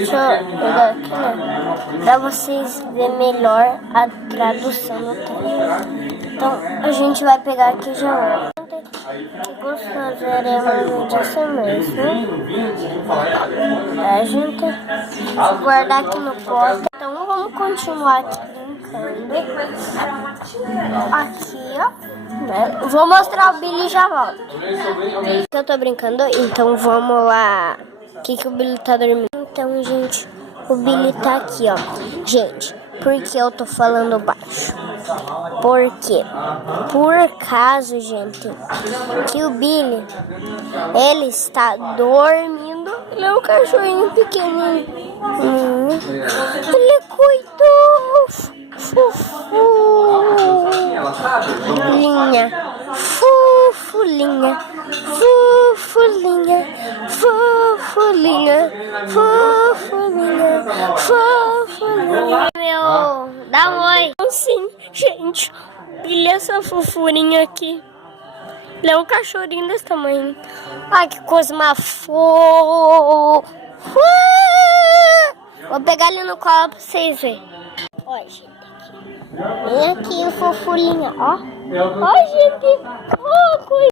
Deixa eu pegar aqui, né? Pra vocês verem melhor a tradução do texto. Então, a gente vai pegar aqui já. Que gostaremos disso mesmo. A gente vai guardar aqui no pote. Então, vamos continuar aqui brincando. Aqui, ó. Né? Vou mostrar o Billy e já volto. Eu tô brincando, então vamos lá. O que o Billy tá dormindo? Então, gente, o Billy tá aqui, ó. Gente, por que eu tô falando baixo? Porque, por acaso, gente, que o Billy, ele está dormindo. Ele é um cachorrinho pequenininho. Ele cuidou. Fufulinha, fufulinha, fufulinha, fufulinha, fufulinha, fufulinha. Meu, dá um oi. Sim, gente, olha essa fofurinha aqui. Ele é um cachorrinho desse tamanho. Ai, que coisa mais fofa. Vou pegar ele no colo pra vocês verem. Olha, gente. Vem aqui, fofurinha, ó. Ó, gente. Ó, coisa.